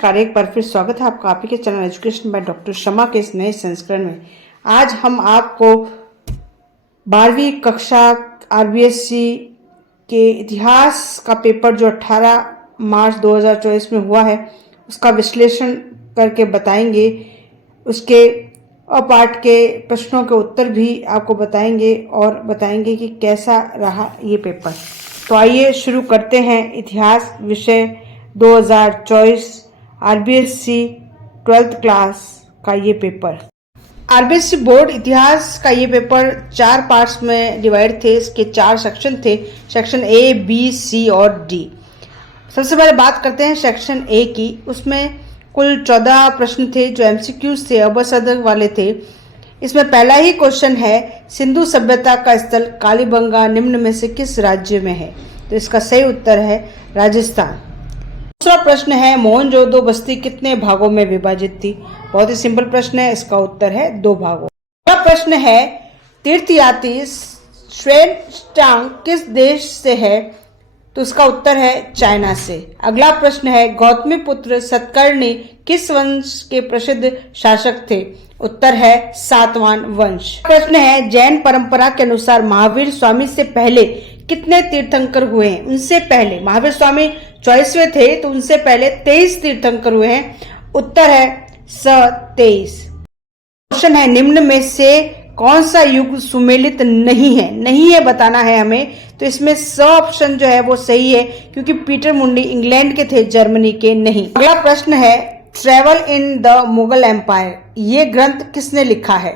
नमस्कार, एक बार फिर स्वागत है आपका आप ही के चैनल एजुकेशन बाय डॉक्टर शमा के इस नए संस्करण में। आज हम आपको 12वीं कक्षा आरबीएससी के इतिहास का पेपर जो 18 मार्च 2024 में हुआ है उसका विश्लेषण करके बताएंगे। उसके अपाठ के प्रश्नों के उत्तर भी आपको बताएंगे और बताएंगे कि कैसा रहा ये पेपर। तो आइए शुरू करते हैं। इतिहास विषय 2024 आरबीएससी 12th क्लास का ये पेपर। आरबीएससी बोर्ड इतिहास का ये पेपर 4 पार्ट्स में डिवाइड थे। इसके 4 सेक्शन थे, सेक्शन ए, बी, सी और डी। सबसे पहले बात करते हैं सेक्शन ए की। उसमें कुल 14 प्रश्न थे जो एमसीक्यूज थे, अबसद वाले थे। इसमें पहला ही क्वेश्चन है, सिंधु सभ्यता का स्थल कालीबंगा निम्न में से किस राज्य में है? तो इसका सही उत्तर है राजस्थान। दूसरा प्रश्न है, मोहनजोदड़ो बस्ती कितने भागों में विभाजित थी? बहुत ही सिंपल प्रश्न है, इसका उत्तर है 2 भागों। अगला प्रश्न है, तीर्थयात्री श्वेन-त्सांग किस देश से है? तो इसका उत्तर है चाइना से। अगला प्रश्न है, गौतमी पुत्र सतकर्णी किस वंश के प्रसिद्ध शासक थे? उत्तर है सातवाहन वंश। प्रश्न है, जैन परंपरा के अनुसार महावीर स्वामी से पहले कितने तीर्थंकर हुए हैं? उनसे पहले महावीर स्वामी 24वें थे तो उनसे पहले 23 तीर्थंकर हुए हैं। उत्तर है 23। क्वेश्चन है, निम्न में से कौन सा युग सुमेलित नहीं है? नहीं है बताना है हमें। तो इसमें स ऑप्शन जो है वो सही है क्योंकि पीटर मुंडी इंग्लैंड के थे, जर्मनी के नहीं। अगला प्रश्न है, travel in the Mughal empire ये ग्रंथ किसने लिखा है?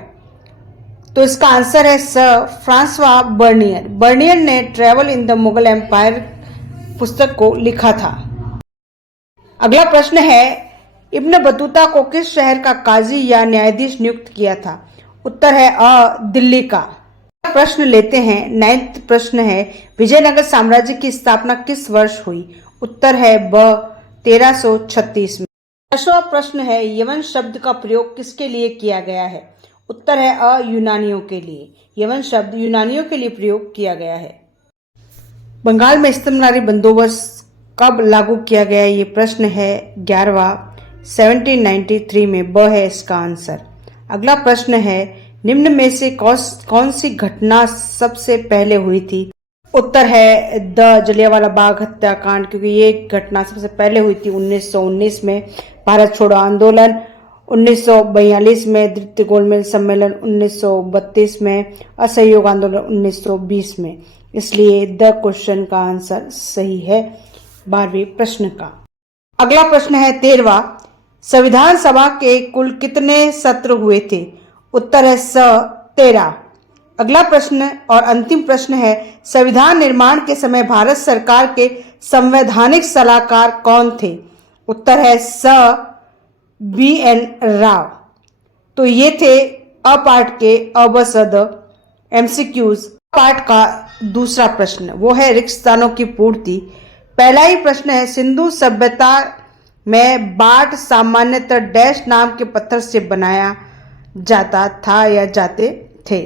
तो इसका आंसर है स फ्रांसवा बर्नियर। बर्नियर ने travel in the Mughal empire पुस्तक को लिखा था। अगला प्रश्न है, इब्न बतूता को किस शहर का काजी या न्यायाधीश नियुक्त किया था? उत्तर है दिल्ली का। प्रश्न लेते हैं। 9th प्रश्न है, विजयनगर साम्राज्य की स्थापना किस वर्ष हुई? उत्तर है 1336 में। 10वां प्रश्न है, यवन शब्द का प्रयोग किसके लिए किया गया है? उत्तर है यूनानियों के लिए। यवन शब्द यूनानियों के लिए प्रयोग किया गया है। बंगाल में स्तंभनारी बंदोबस्त कब लागू किया गया? ये प्रश्न है 11वां 1793 में। ब है इसका आंसर। अगला प्रश्न है, निम्न में से कौन सी घटना सबसे पहले हुई थी? उत्तर है द जलियांवाला बाग हत्याकांड, क्योंकि ये घटना सबसे पहले हुई थी 1919 में। भारत छोड़ो आंदोलन 1942 में, द्वितीय गोलमेज सम्मेलन 1932 में, असहयोग आंदोलन 1920 में। इसलिए द क्वेश्चन का आंसर सही है 12वें प्रश्न का। अगला प्रश्न है 13वां, संविधान सभा के कुल कितने सत्र हुए थे? उत्तर है 13। अगला प्रश्न और अंतिम प्रश्न है, संविधान निर्माण के समय भारत सरकार के संवैधानिक सलाहकार कौन थे? उत्तर है BN राव। तो ये थे अपाठ के अबसद एमसीक्यूज। पाठ का दूसरा प्रश्न वो है रिक्त स्थानों की पूर्ति। पहला ही प्रश्न है, सिंधु सभ्यता में बाट सामान्यतः डैश नाम के पत्थर से बनाया जाता था या जाते थे?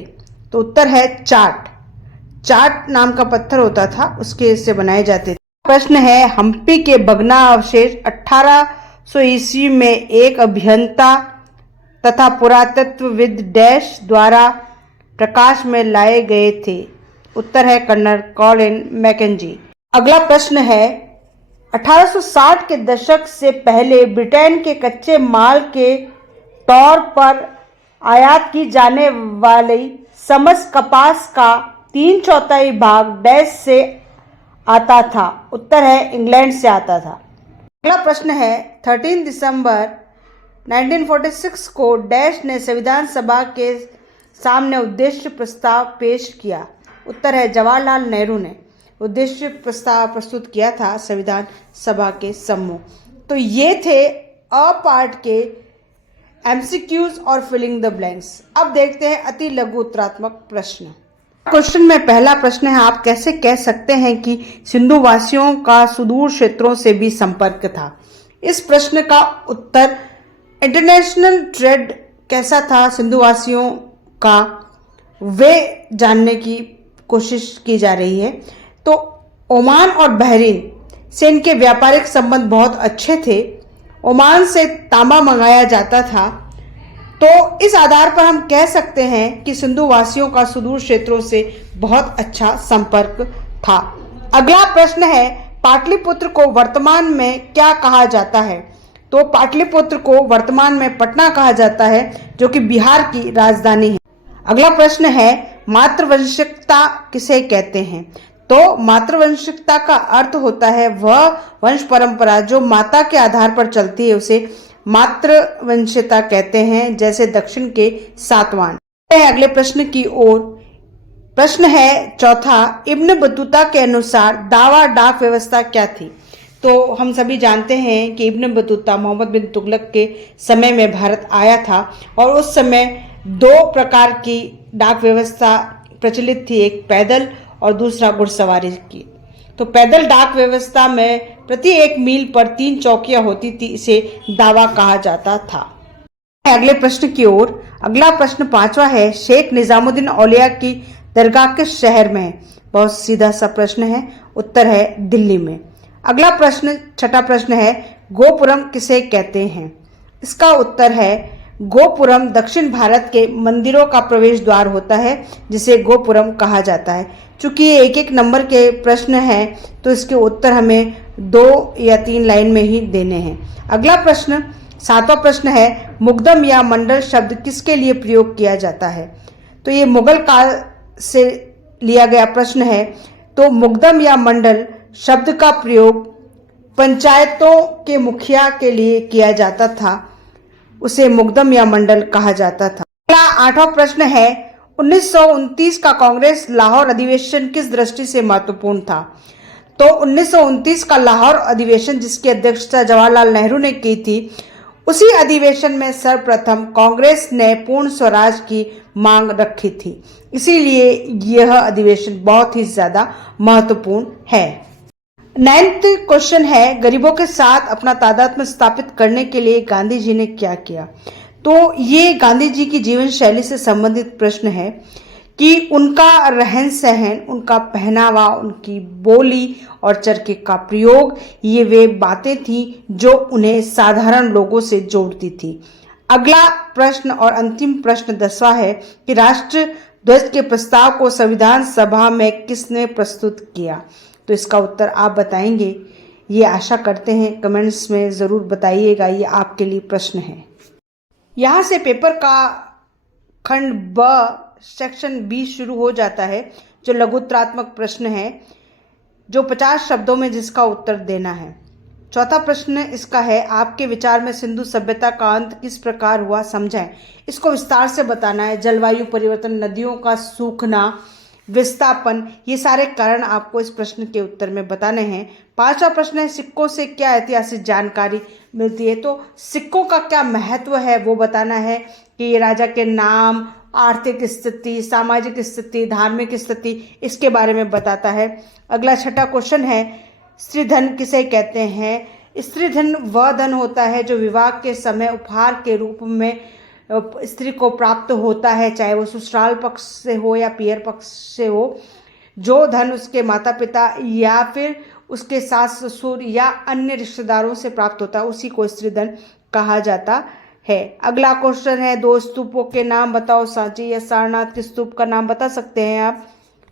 तो उत्तर है चाट नाम का पत्थर होता था, उसके से बनाए जाते थे। प्रश्न है, हम्पी के भग्नावशेष 1800 ईस्वी में एक अभियंता तथा पुरातत्वविद डैश द्वारा प्रकाश में लाए गए थे? उत्तर है कर्नल कॉलिन मैकेंजी। अगला प्रश्न है, 1860 के दशक से पहले ब्रिटेन के कच्चे माल के तौर पर आयात की जाने वाली समस्त कपास का 3/4 भाग डैश से आता था? उत्तर है इंग्लैंड से आता था। अगला प्रश्न है, 13 दिसंबर 1946 को डैश ने संविधान सभा के सामने उद्देश्य प्रस्ताव पेश किया? उत्तर है जवाहरलाल नेहरू ने उद्देश्य प्रस्ताव प्रस्तुत किया था संविधान सभा के सम्मुख। तो ये थे अपाठ के एमसीक्यूज और फिलिंग द ब्लैंक्स। अब देखते हैं अति लघु उत्तरात्मक प्रश्न। क्वेश्चन में पहला प्रश्न है, आप कैसे कह सकते हैं कि सिंधु वासियों का सुदूर क्षेत्रों से भी संपर्क था? इस प्रश्न का उत्तर, इंटरनेशनल ट्रेड कैसा था सिंधु वासियों का, वे जानने की कोशिश की जा रही है। तो ओमान और बहरीन से इनके व्यापारिक संबंध बहुत अच्छे थे ओमान से तांबा मंगाया जाता था। तो इस आधार पर हम कह सकते हैं कि सिंधु वासियों का सुदूर क्षेत्रों से बहुत अच्छा संपर्क था। अगला प्रश्न है, पाटलिपुत्र को वर्तमान में क्या कहा जाता है? तो पाटलिपुत्र को वर्तमान में पटना कहा जाता है, जो कि बिहार की राजधानी है। अगला प्रश्न है, मातृवंशिकता किसे कहते हैं? तो मातृवंशिकता का अर्थ होता है वह वंश परंपरा जो माता के आधार पर चलती है, उसे मातृवंशिकता कहते हैं, जैसे दक्षिण के सातवाहन। अगले प्रश्न की ओर। प्रश्न है चौथा, इब्न बतूता के अनुसार दावा डाक व्यवस्था क्या थी? तो हम सभी जानते हैं कि इब्न बतूता मोहम्मद बिन तुगलक के समय में भारत आया था और उस समय दो प्रकार की डाक व्यवस्था प्रचलित थी, एक पैदल और दूसरा घुड़सवारी की। तो पैदल डाक व्यवस्था में प्रति 1 मील पर 3 चौकियां होती थी, इसे दावा कहा जाता था। अगले प्रश्न की ओर। अगला प्रश्न 5वां है, शेख निजामुद्दीन औलिया की दरगाह किस शहर में है? बहुत सीधा सा प्रश्न है, उत्तर है दिल्ली में। अगला प्रश्न 6वां प्रश्न है, गोपुरम किसे कहते हैं? इसका उत्तर है गोपुरम दक्षिण भारत के मंदिरों का प्रवेश द्वार होता है, जिसे गोपुरम कहा जाता है। चूंकि ये 1-1 नंबर के प्रश्न हैं, तो इसके उत्तर हमें 2 या 3 लाइन में ही देने हैं। अगला प्रश्न 7वां प्रश्न है, मुकदम या मंडल शब्द किसके लिए प्रयोग किया जाता है? तो ये मुगल काल से लिया गया प्रश्न है। तो मुकदम या मंडल शब्द का प्रयोग पंचायतों के मुखिया के लिए किया जाता था, उसे मुकदम या मंडल कहा जाता था। अगला 8वां प्रश्न है, 1929 का कांग्रेस लाहौर अधिवेशन किस दृष्टि से महत्वपूर्ण था? तो 1929 का लाहौर अधिवेशन, जिसकी अध्यक्षता जवाहरलाल नेहरू ने की थी, उसी अधिवेशन में सर्वप्रथम कांग्रेस ने पूर्ण स्वराज की मांग रखी थी, इसीलिए यह अधिवेशन बहुत ही ज्यादा महत्वपूर्ण है। 9th क्वेश्चन है, गरीबों के साथ अपना तादात्म्य स्थापित करने के लिए गांधी जी ने क्या किया? तो ये गांधी जी की जीवन शैली से संबंधित प्रश्न है कि उनका रहन सहन, उनका पहनावा, उनकी बोली और चरखे का प्रयोग, ये वे बातें थी जो उन्हें साधारण लोगों से जोड़ती थी। अगला प्रश्न और अंतिम प्रश्न 10वां है कि राष्ट्र ध्वज के प्रस्ताव को संविधान सभा में किसने प्रस्तुत किया? तो इसका उत्तर आप बताएंगे, ये आशा करते हैं। कमेंट्स में ज़रूर बताइएगा, ये आपके लिए प्रश्न है। यहाँ से पेपर का खंड ब सेक्शन 20 शुरू हो जाता है, जो लघुत्तरात्मक प्रश्न है, जो 50 शब्दों में जिसका उत्तर देना है। चौथा प्रश्न इसका है, आपके विचार में सिंधु सभ्यता का अंत किस प्रकार हुआ, समझाएं। इसको विस्तार से बताना है। जलवायु परिवर्तन, नदियों का सूखना, विस्थापन, ये सारे कारण आपको इस प्रश्न के उत्तर में बताने हैं। 5वां प्रश्न है, सिक्कों से क्या ऐतिहासिक जानकारी मिलती है? तो सिक्कों का क्या महत्व है वो बताना है कि ये राजा के नाम, आर्थिक स्थिति, सामाजिक स्थिति, धार्मिक स्थिति, इसके बारे में बताता है। अगला 6वां क्वेश्चन है, स्त्री धन किसे कहते हैं? स्त्री धन वह धन होता है जो विवाह के समय उपहार के रूप में स्त्री को प्राप्त होता है, चाहे वो ससुराल पक्ष से हो या पियर पक्ष से हो। जो धन उसके माता पिता या फिर उसके सास ससुर या अन्य रिश्तेदारों से प्राप्त होता है, उसी को स्त्री धन कहा जाता है। अगला क्वेश्चन है, 2 स्तूपों के नाम बताओ। सांची या सारनाथ के स्तूप का नाम बता सकते हैं आप।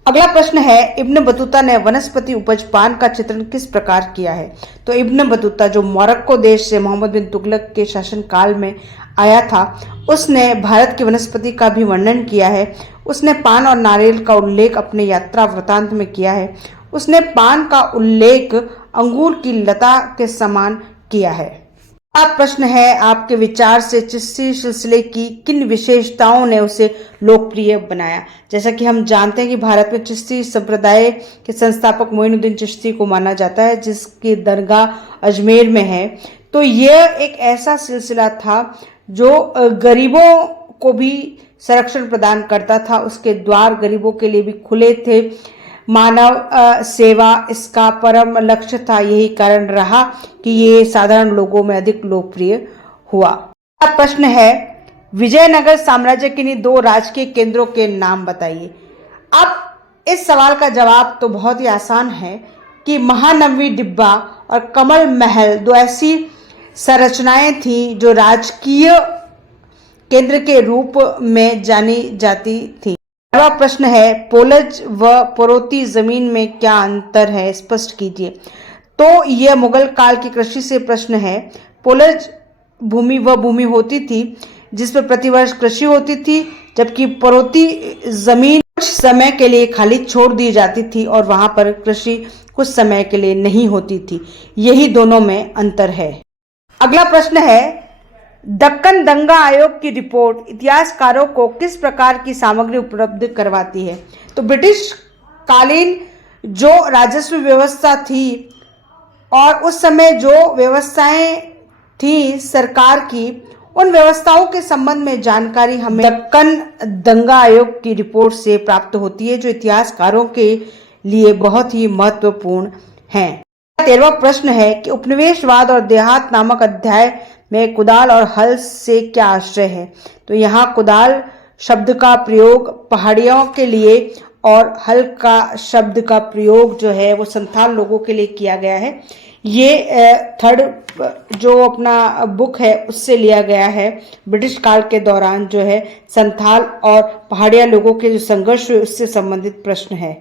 अगला प्रश्न है, इब्न बतूता ने वनस्पति उपज पान का चित्रण किस प्रकार किया है? तो इब्न बतूता जो मोरक्को देश से मोहम्मद बिन तुगलक के शासनकाल में आया था, उसने भारत की वनस्पति का भी वर्णन किया है। उसने पान और नारियल का उल्लेख अपने यात्रा वृतांत में किया है। उसने पान का उल्लेख अंगूर की लता के समान किया है। अब प्रश्न है, आपके विचार से चिश्ती सिलसिले की किन विशेषताओं ने उसे लोकप्रिय बनाया? जैसा कि हम जानते हैं कि भारत में चिश्ती संप्रदाय के संस्थापक मोइनुद्दीन चिश्ती को माना जाता है, जिसकी दरगाह अजमेर में है। तो यह एक ऐसा सिलसिला था जो गरीबों को भी संरक्षण प्रदान करता था, उसके द्वार गरीबों के लिए भी खुले थे। मानव सेवा इसका परम लक्ष्य था, यही कारण रहा कि ये साधारण लोगों में अधिक लोकप्रिय हुआ। अब प्रश्न है, विजयनगर साम्राज्य के 2 राजकीय केंद्रों के नाम बताइए। अब इस सवाल का जवाब तो बहुत ही आसान है कि महानवमी डिब्बा और कमल महल 2 ऐसी संरचनाएं थीं जो राजकीय केंद्र के रूप में जानी जाती थीं। अगला प्रश्न है, पोलज व परोती जमीन में क्या अंतर है, स्पष्ट कीजिए। तो यह मुगल काल की कृषि से प्रश्न है। पोलज भूमि वह भूमि होती थी जिस पर प्रतिवर्ष कृषि होती थी, जबकि परोती जमीन कुछ समय के लिए खाली छोड़ दी जाती थी और वहां पर कृषि कुछ समय के लिए नहीं होती थी। यही दोनों में अंतर है। अगला प्रश्न है, दक्कन दंगा आयोग की रिपोर्ट इतिहासकारों को किस प्रकार की सामग्री उपलब्ध करवाती है। तो ब्रिटिश कालीन जो राजस्व व्यवस्था थी और उस समय जो व्यवस्थाएं थी सरकार की, उन व्यवस्थाओं के संबंध में जानकारी हमें दक्कन दंगा आयोग की रिपोर्ट से प्राप्त होती है, जो इतिहासकारों के लिए बहुत ही महत्वपूर्ण है। 13वां प्रश्न है कि उपनिवेशवाद और देहात नामक अध्याय में कुदाल और हल से क्या आश्रय है। तो यहाँ कुदाल शब्द का प्रयोग पहाड़ियों के लिए और हल का शब्द का प्रयोग जो है वो संथाल लोगों के लिए किया गया है। ये थर्ड जो अपना बुक है उससे लिया गया है। ब्रिटिश काल के दौरान जो है संथाल और पहाड़िया लोगों के जो संघर्ष हुए उससे संबंधित प्रश्न है।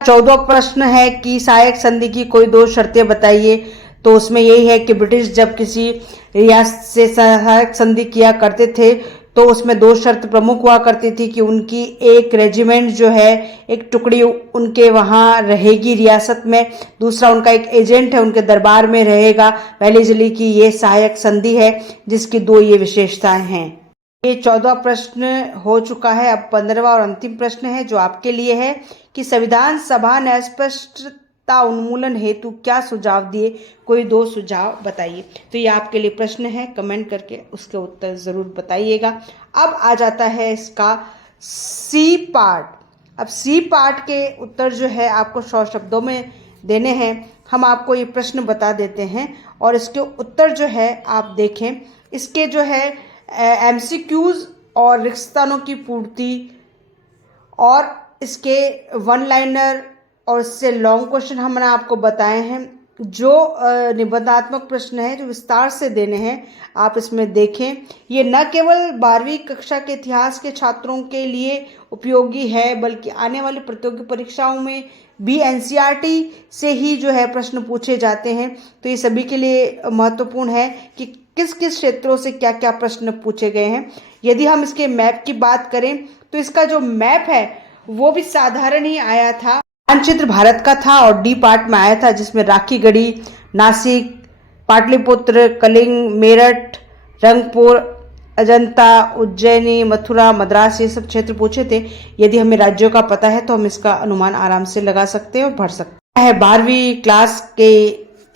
14वां प्रश्न है कि सहायक संधि की कोई दो शर्तें बताइए। तो उसमें यही है कि ब्रिटिश जब किसी रियासत से सहायक संधि किया करते थे तो उसमें दो शर्त प्रमुख हुआ करती थी कि उनकी एक रेजिमेंट जो है, एक टुकड़ी उनके वहाँ रहेगी रियासत में, दूसरा उनका एक एजेंट है उनके दरबार में रहेगा। पहली जिले की ये सहायक संधि है जिसकी दो ये विशेषताएं हैं। ये 14वां प्रश्न हो चुका है। अब 15वां और अंतिम प्रश्न है जो आपके लिए है कि संविधान सभा ने अस्पष्टता उन्मूलन हेतु क्या सुझाव दिए, कोई दो सुझाव बताइए। तो ये आपके लिए प्रश्न है, कमेंट करके उसके उत्तर जरूर बताइएगा। अब आ जाता है इसका सी पार्ट। अब सी पार्ट के उत्तर जो है आपको 100 शब्दों में देने हैं। हम आपको ये प्रश्न बता देते हैं और इसके उत्तर जो है आप देखें। इसके जो है एमसीक्यूज और रिक्त स्थानों की पूर्ति और इसके वन लाइनर और इससे लॉन्ग क्वेश्चन हमने आपको बताए हैं। जो निबंधात्मक प्रश्न है जो विस्तार से देने हैं आप इसमें देखें। ये न केवल 12वीं कक्षा के इतिहास के छात्रों के लिए उपयोगी है बल्कि आने वाली प्रतियोगी परीक्षाओं में भी एनसीईआरटी से ही जो है प्रश्न पूछे जाते हैं। तो ये सभी के लिए महत्वपूर्ण है कि किस किस क्षेत्रों से क्या क्या प्रश्न पूछे गए हैं। यदि हम इसके मैप की बात करें तो इसका जो मैप है वो भी साधारण ही आया था, मानचित्र भारत का था और डी पार्ट में आया था जिसमें राखी गढ़ी, नासिक, पाटलिपुत्र, कलिंग, मेरठ, रंगपुर, अजंता, उज्जैनी, मथुरा, मद्रास ये सब क्षेत्र पूछे थे। यदि हमें राज्यों का पता है तो हम इसका अनुमान आराम से लगा सकते हैं और भर सकते हैं। 12वीं क्लास के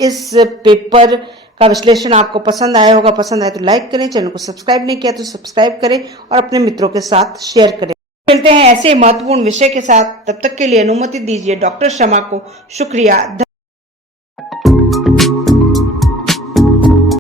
इस पेपर का विश्लेषण आपको पसंद आया होगा। पसंद आए तो लाइक करें, चैनल को सब्सक्राइब नहीं किया तो सब्सक्राइब करें और अपने मित्रों के साथ शेयर करें। मिलते हैं ऐसे महत्वपूर्ण विषय के साथ, तब तक के लिए अनुमति दीजिए डॉक्टर शमा को। शुक्रिया।